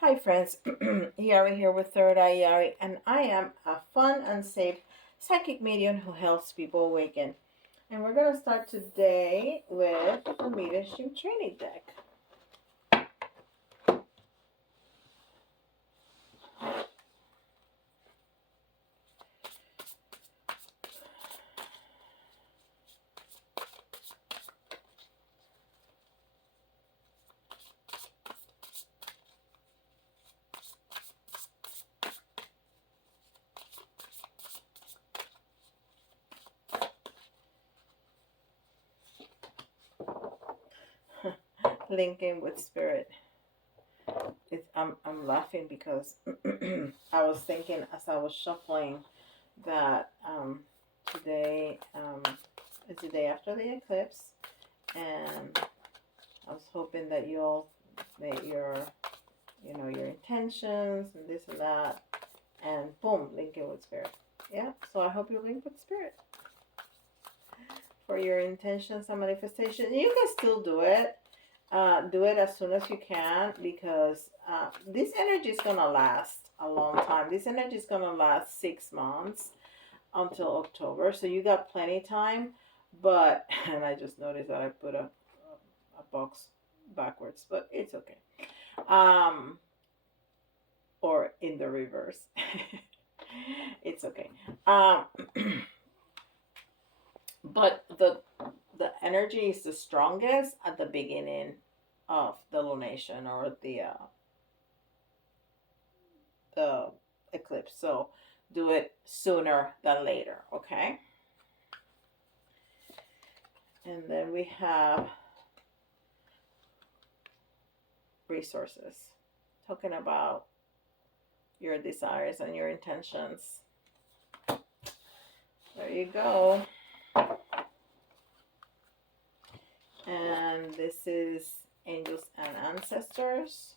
Hi friends, Yari here with Third Eye Yari, and I am a fun and safe psychic medium who helps people awaken. And we're going to start today with the Mediumship Training Deck. Linking with Spirit. I'm laughing because I was thinking as I was shuffling that today is the day after the eclipse, and I was hoping that you all made your intentions and this and that, and boom, linking with Spirit. Yeah, so I hope you link with Spirit for your intentions and manifestation. You can still do it. Do it as soon as you can, because this energy is gonna last a long time. This energy is gonna last 6 months until October, so you got plenty time. But and I just noticed that I put a box backwards, but it's okay. Um, or in the reverse. It's okay. Um, but the energy is the strongest at the beginning of the lunation or the eclipse. So do it sooner than later, okay? And then we have resources, talking about your desires and your intentions. There you go. And this is angels and ancestors.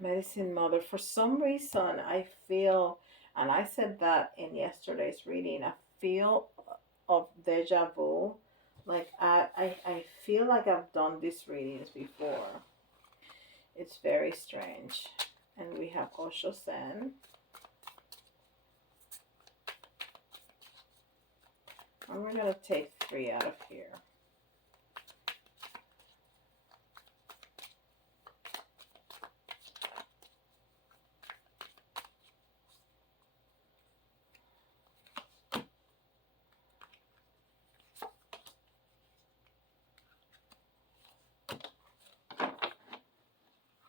Medicine Mother. For some reason, I feel, and I said that in yesterday's reading, I feel of deja vu. Like I feel like I've done these readings before. It's very strange. And we have Osho Sen. And we're going to take 3 out of here.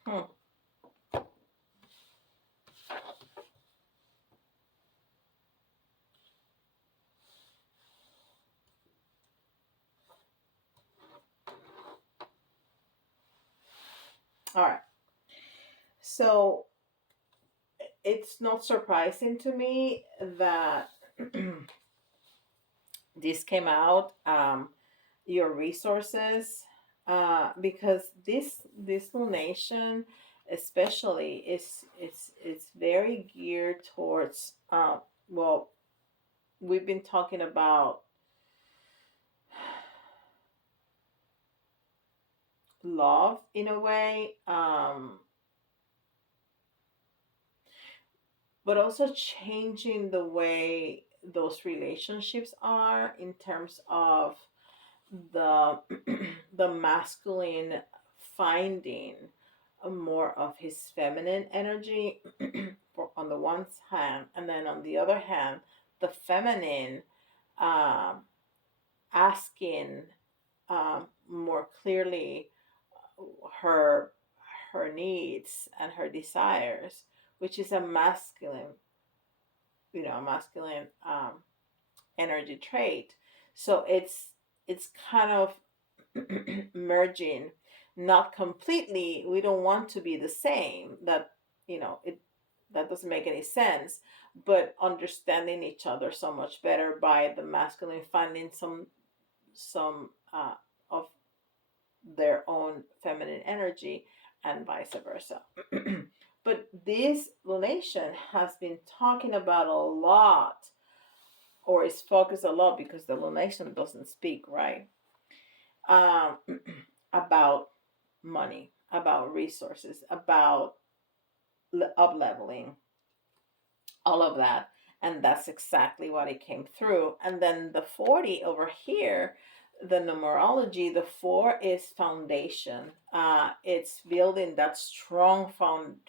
Hmm. All right. So it's not surprising to me that this came out. Your resources, because this donation especially is it's very geared towards well, we've been talking about love in a way, but also changing the way those relationships are in terms of the the masculine finding more of his feminine energy on the one hand, and then on the other hand, the feminine um, asking more clearly her her needs and her desires, which is a masculine, masculine energy trait. So it's kind of merging, not completely. We don't want to be the same. That it that doesn't make any sense. But understanding each other so much better by the masculine finding some of their own feminine energy, and vice versa. But this lunation has been talking about a lot, or is focused a lot, because the lunation doesn't speak, right? Um, about money, about resources, about up leveling, all of that. And that's exactly what it came through. And then the 40 over here, the numerology, the 4 is foundation. It's building that strong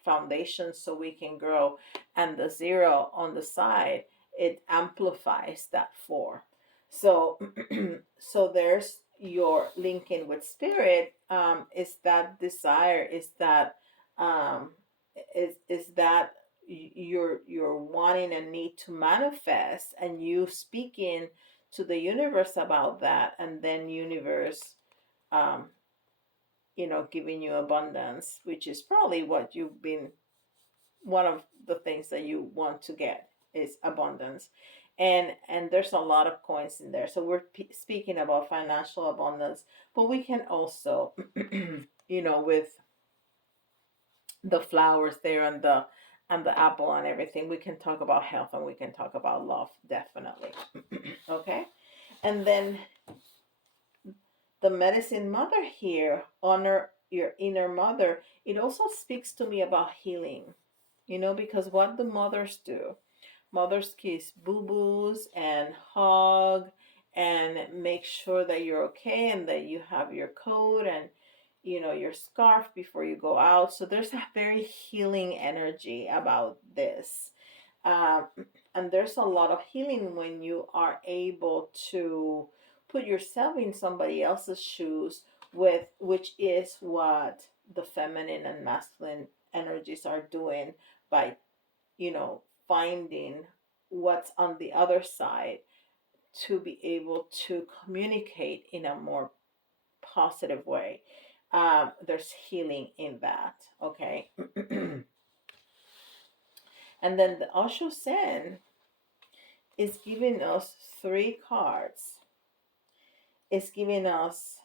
foundation so we can grow. And the 0 on the side, it amplifies that 4. So, so there's your linking with spirit. Is that desire? Is that um, is that you're wanting and need to manifest, and you speaking to the universe about that, and then universe um giving you abundance, which is probably what you've been, one of the things that you want to get is abundance. And there's a lot of coins in there, so we're speaking about financial abundance, but we can also with the flowers there and the apple and everything, we can talk about health, and we can talk about love, definitely. Okay. And then the medicine mother here, honor your inner mother, it also speaks to me about healing, because what do mothers do? Mothers kiss boo-boos and hug and make sure that you're okay, and that you have your coat and your scarf before you go out. So there's a very healing energy about this. um, and there's a lot of healing when you are able to put yourself in somebody else's shoes, with which is what the feminine and masculine energies are doing, by finding what's on the other side, to be able to communicate in a more positive way. There's healing in that. Okay. And then the Osho Sen is giving us 3 cards. It's giving us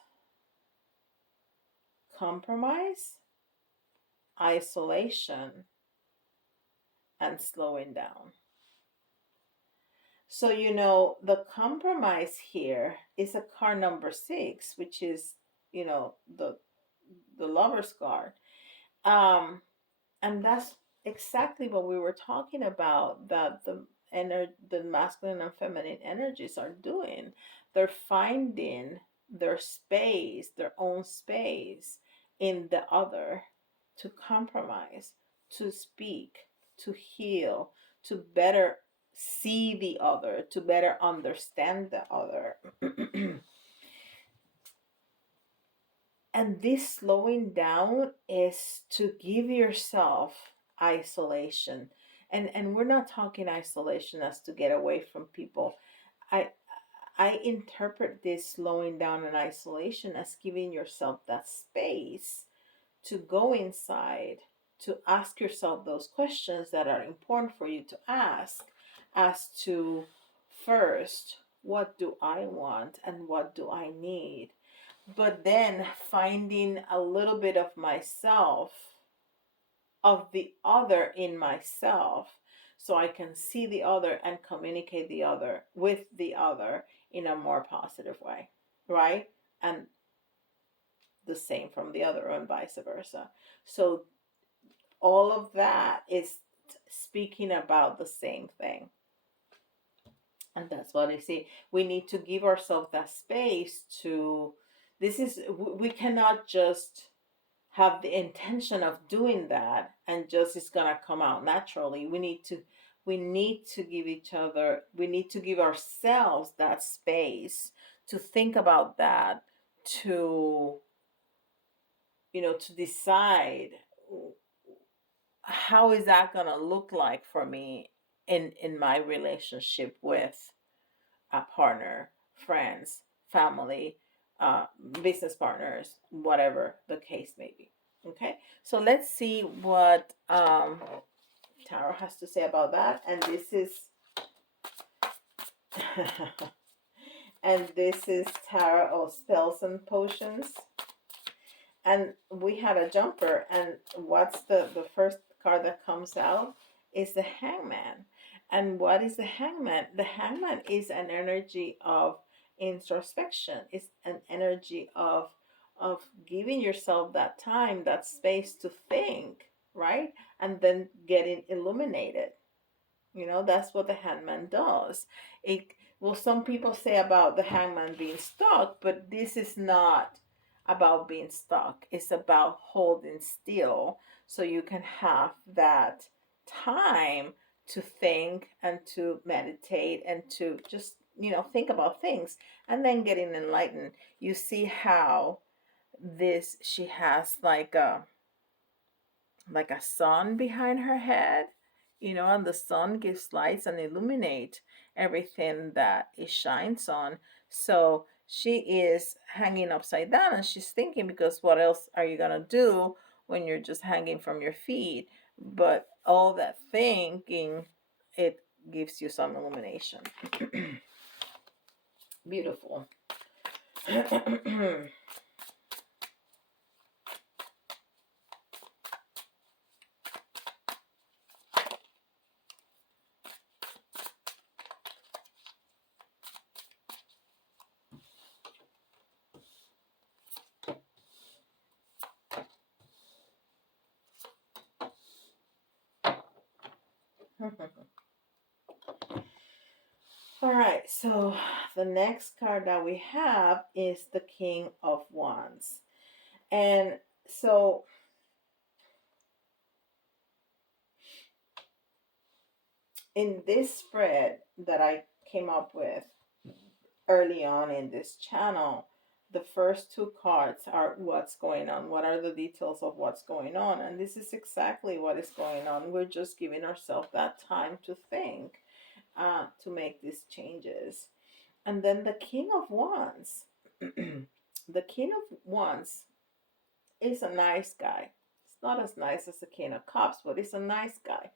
compromise, isolation, and slowing down. So, the compromise here is a card number 6, which is, the lover's card. And that's exactly what we were talking about, that the masculine and feminine energies are doing. They're finding their space, their own space in the other, to compromise, to speak, to heal, to better see the other, to better understand the other. And this slowing down is to give yourself isolation. And we're not talking isolation as to get away from people. I I interpret this slowing down and isolation as giving yourself that space to go inside, to ask yourself those questions that are important for you to ask, as to, first, what do I want and what do I need? But then finding a little bit of myself, of the other in myself, so I can see the other and communicate the other with the other in a more positive way, right? And the same from the other, and vice versa. So all of that is speaking about the same thing. And that's what I see. We need to give ourselves that space to, we cannot just have the intention of doing that and just it's gonna come out naturally. We need to give each other, we need to give ourselves that space to think about that, to to decide, how is that gonna look like for me in my relationship with a partner, friends, family, uh, business partners, whatever the case may be. Okay, so let's see what Tarot has to say about that. And this is and this is Tarot of Spells and Potions. And we had a jumper, and what's the first card that comes out is the Hangman. And what is the Hangman? The Hangman is an energy of introspection. It's an energy of giving yourself that time, that space to think, right? And then getting illuminated. That's what the Hangman does. It Well, some people say about the Hangman being stuck, but this is not about being stuck. It's about holding still so you can have that time to think and to meditate and to just, think about things and then getting enlightened. You see how this she has like a sun behind her head, and the sun gives lights and illuminate everything that it shines on. So she is hanging upside down and she's thinking, because what else are you gonna do when you're just hanging from your feet? But all that thinking, it gives you some illumination. Beautiful. All right, so the next card that we have is the King of Wands. And so in this spread that I came up with early on in this channel, the first two cards are what's going on. What are the details of what's going on? And this is exactly what is going on. We're just giving ourselves that time to think, to make these changes. And then the King of Wands. The King of Wands is a nice guy. It's not as nice as the King of Cups, but he's a nice guy.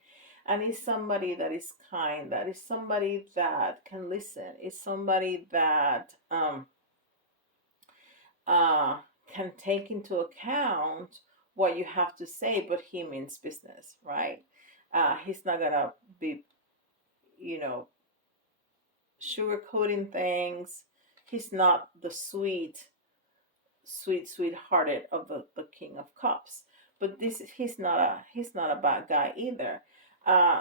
And he's somebody that is kind, that is somebody that can listen, is somebody that uh, can take into account what you have to say, but he means business, right? He's not gonna be, you know, sugarcoating things. He's not the sweet-hearted of the King of Cups. But this he's not a bad guy either.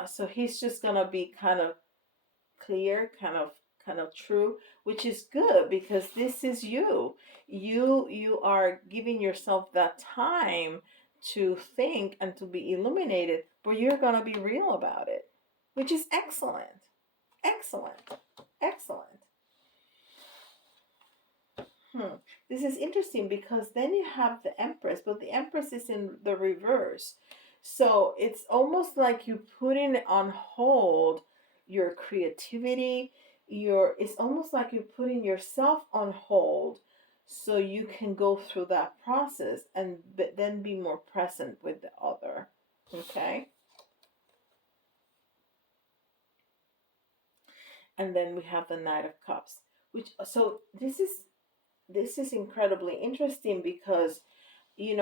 So he's just gonna be kind of clear, kind of true, which is good because this is you. You are giving yourself that time to think and to be illuminated, but you're gonna be real about it, which is excellent. Excellent. Excellent. Hmm. This is interesting because then you have the Empress, but the Empress is in the reverse. So it's almost like you putting on hold your creativity, it's almost like you're putting yourself on hold so you can go through that process and then be more present with the other. Okay? And then we have the Knight of Cups, which so this is incredibly interesting because you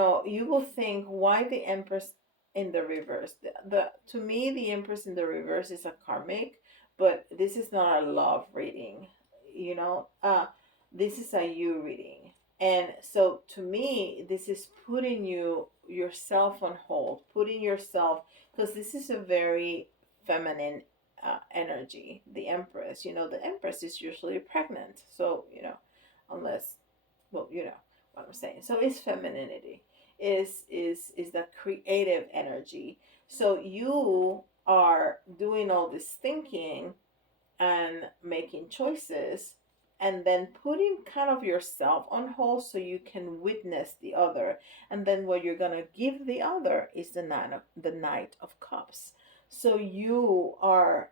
will think, why the Empress in the reverse? The To me, the Empress in the reverse is a karmic, but this is not a love reading. This is a you reading, and so to me, this is putting yourself on hold, putting yourself, because this is a very feminine energy. The Empress, the Empress is usually pregnant, so unless, well, what I'm saying. So it's femininity, is that creative energy. So you are doing all this thinking and making choices and then putting kind of yourself on hold so you can witness the other. And then what you're going to give the other is the Knight of Cups. So you are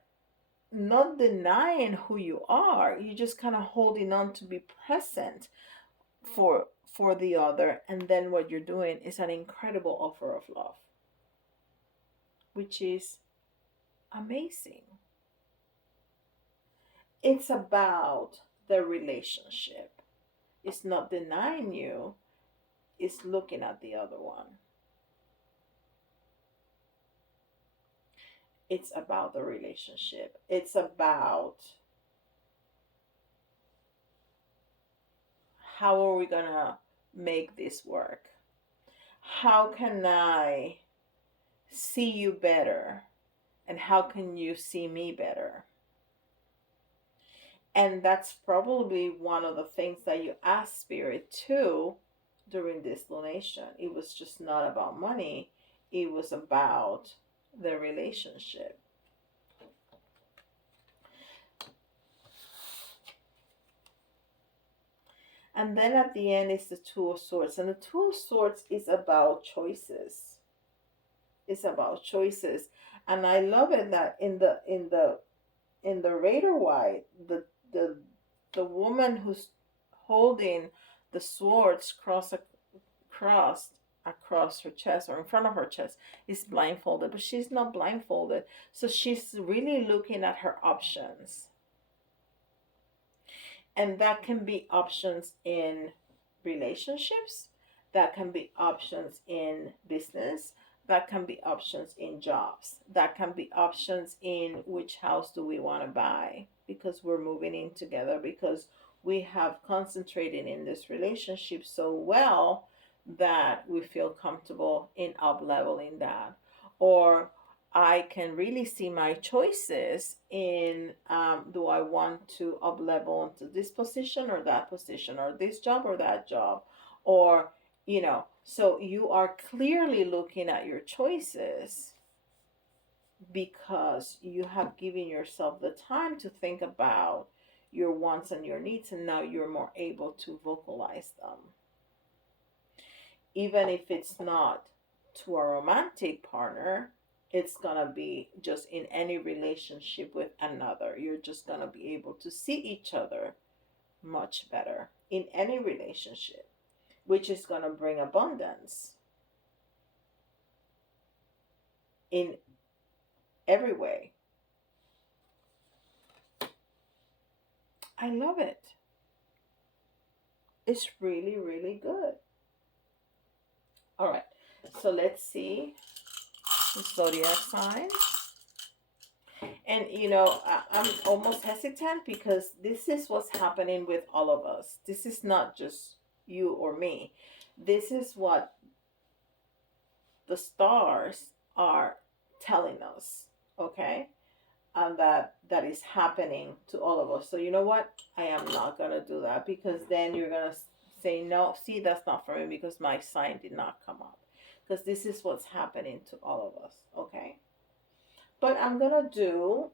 not denying who you are. You're just kind of holding on to be present for the other, and then what you're doing is an incredible offer of love, which is amazing. It's about the relationship. It's not denying you, is looking at the other one. It's about the relationship. It's about how are we gonna make this work? How can I see you better? And how can you see me better? And that's probably one of the things that you ask Spirit too during this lunation. It was just not about money, it was about the relationship. And then at the end is the Two of Swords. And the Two of Swords is about choices. It's about choices. And I love it that in the Raider White, the the woman who's holding the swords crossed across her chest or in front of her chest is blindfolded, but she's not blindfolded. So she's really looking at her options. And that can be options in relationships, that can be options in business, that can be options in jobs, that can be options in which house do we want to buy because we're moving in together, because we have concentrated in this relationship so well that we feel comfortable in up leveling that. Or I can really see my choices in, do I want to up level into this position or that position, or this job or that job, or so you are clearly looking at your choices because you have given yourself the time to think about your wants and your needs, and now you're more able to vocalize them. Even if it's not to a romantic partner, it's gonna be just in any relationship with another. You're just gonna be able to see each other much better in any relationship, which is gonna bring abundance in every way. I love it. It's really, really good. All right, so let's see the zodiac signs. And I'm almost hesitant because this is what's happening with all of us. This is not just you or me. This is what the stars are telling us, okay? And that is happening to all of us. So you know what? I am not going to do that, because then you're going to say, no, see, that's not for me because my sign did not come up. Because this is what's happening to all of us, okay? But I'm gonna do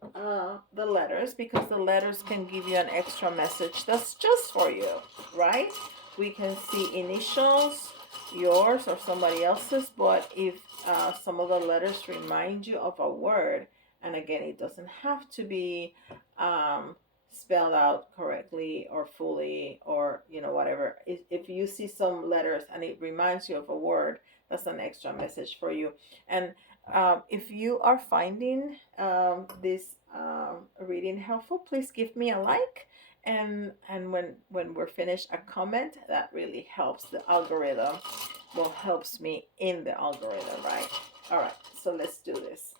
the letters, because the letters can give you an extra message that's just for you, right? We can see initials, yours or somebody else's, but if some of the letters remind you of a word, and again, it doesn't have to be spelled out correctly or fully, or whatever. If you see some letters and it reminds you of a word, that's an extra message for you. And if you are finding this reading helpful, please give me a like, and when we're finished, a comment. That really helps the algorithm. Well, helps me in the algorithm, right? All right, so let's do this.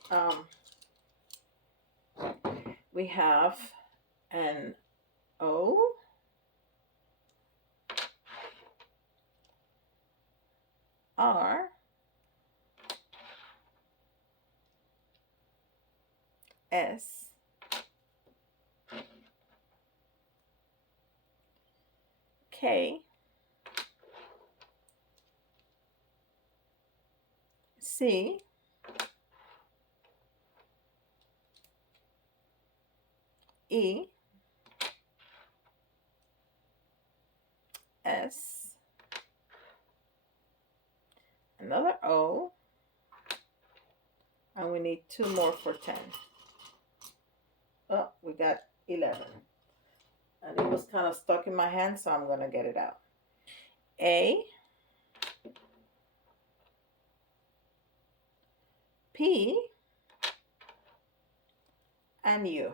We have an O, R, S, K, C, E, S, another O, and we need two more for 10. Oh, we got 11. And it was kind of stuck in my hand, so I'm going to get it out. A, P, and U.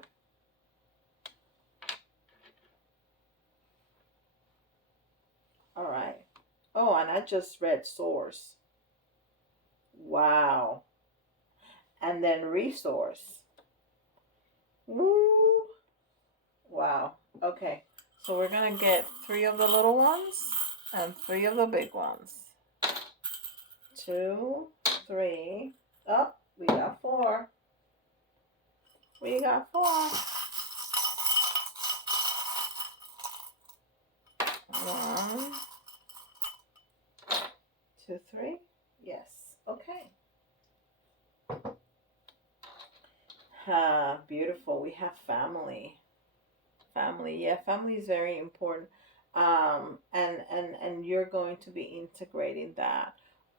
All right. Oh, and I just read source. Wow. And then resource. Woo. Wow. Okay. So we're going to get 3 of the little ones and 3 of the big ones. 2, 3. Oh, we got 4. We got 4. 1, 2, 3. Yes. Okay. Beautiful. We have family. Family. Yeah, family is very important. And you're going to be integrating that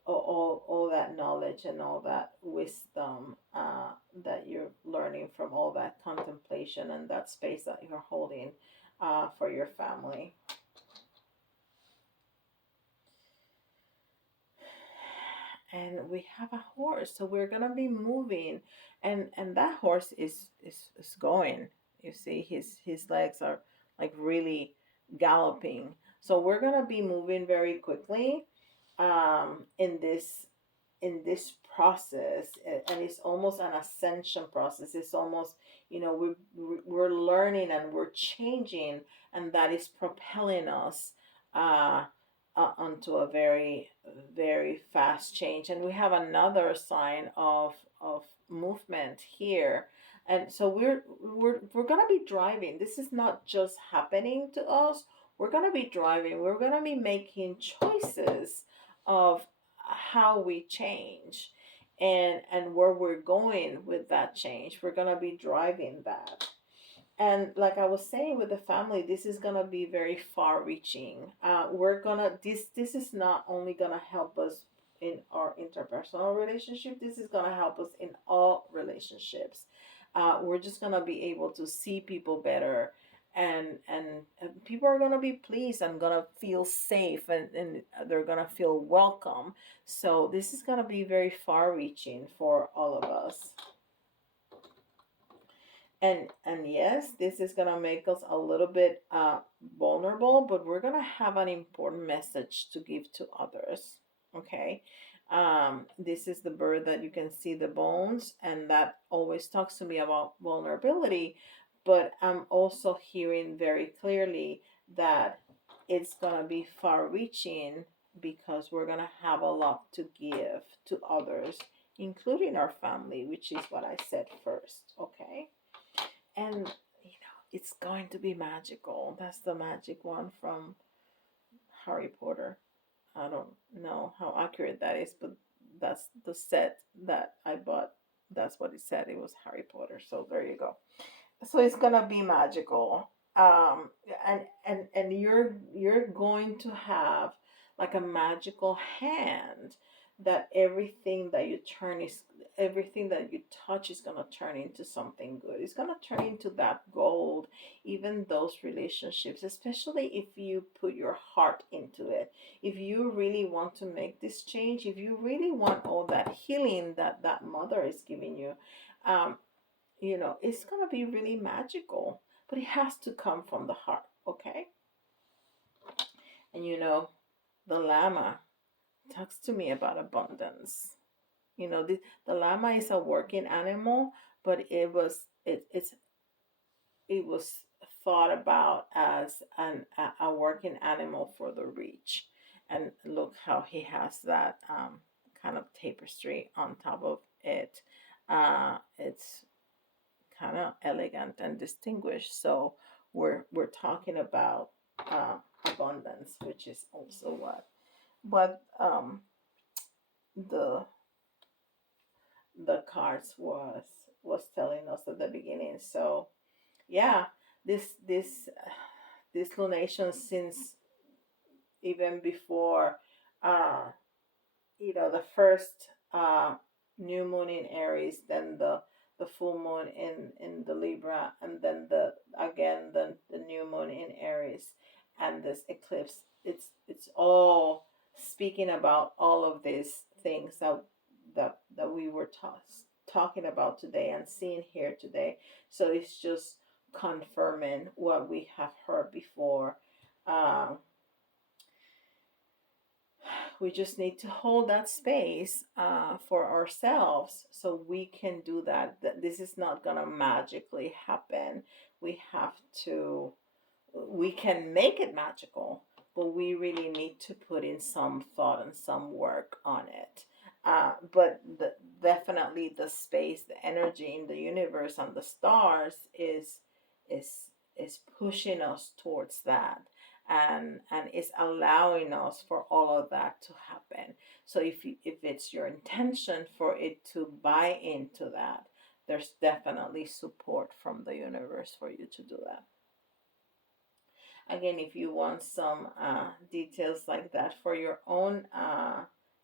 all that knowledge and all that wisdom that you're learning from all that contemplation and that space that you're holding for your family. And we have a horse, so we're gonna be moving, and that horse is going. You see, his legs are like really galloping. So we're gonna be moving very quickly in this process, and it's almost an ascension process. It's almost, we're learning and we're changing, and that is propelling us uh, onto a very very fast change. And we have another sign of movement here, and so we're gonna be driving. This is not just happening to us. We're gonna be driving. We're gonna be making choices of how we change and where we're going with that change. We're going to be driving that. And like I was saying, with the family, this is going to be very far reaching. We're going to this is not only going to help us in our interpersonal relationship. This is going to help us in all relationships. We're just going to be able to see people better, and people are going to be pleased and going to feel safe, and they're going to feel welcome. So this is going to be very far reaching for all of us. And yes, this is gonna make us a little bit vulnerable, but we're gonna have an important message to give to others. Okay. This is the bird that you can see the bones, and that always talks to me about vulnerability. But I'm also hearing very clearly that it's gonna be far reaching because we're gonna have a lot to give to others, including our family, which is what I said first. Okay. And it's going to be magical. That's the magic one from Harry Potter. I don't know how accurate that is, but that's the set that I bought. That's what it said. It was Harry Potter. So there you go. So it's gonna be magical. And you're going to have like a magical hand, that everything that you touch is gonna turn into something good. It's gonna turn into that gold. Even those relationships, especially if you put your heart into it, if you really want to make this change, if you really want all that healing that mother is giving you, um, it's going to be really magical, but it has to come from the heart, okay? And the llama talks to me about abundance. The llama is a working animal, but it was thought about as a working animal for the rich. And look how he has that kind of tapestry on top of it. It's kind of elegant and distinguished. So we're talking about abundance, which is also what the the cards was telling us at the beginning. So yeah, this lunation, since even before uh the first new moon in Aries, then the full moon in the Libra, and then the new moon in Aries, and this eclipse. It's all speaking about all of these things that we were talking about today and seeing here today. So it's just confirming what we have heard before. Um, we just need to hold that space for ourselves so we can do that. This is not going to magically happen. We have to, we can make it magical, but we really need to put in some thought and some work on it. Definitely the space, the energy in the universe and the stars is is pushing us towards that, and is allowing us for all of that to happen. So if it's your intention for it to buy into that, there's definitely support from the universe for you to do that. Again, if you want some details like that for your own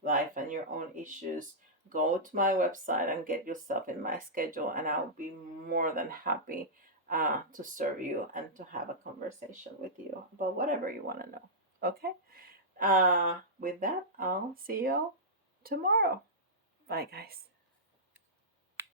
life and your own issues, go to my website and get yourself in my schedule, and I'll be more than happy to serve you and to have a conversation with you about whatever you want to know. Okay? With that, I'll see you tomorrow. Bye, guys.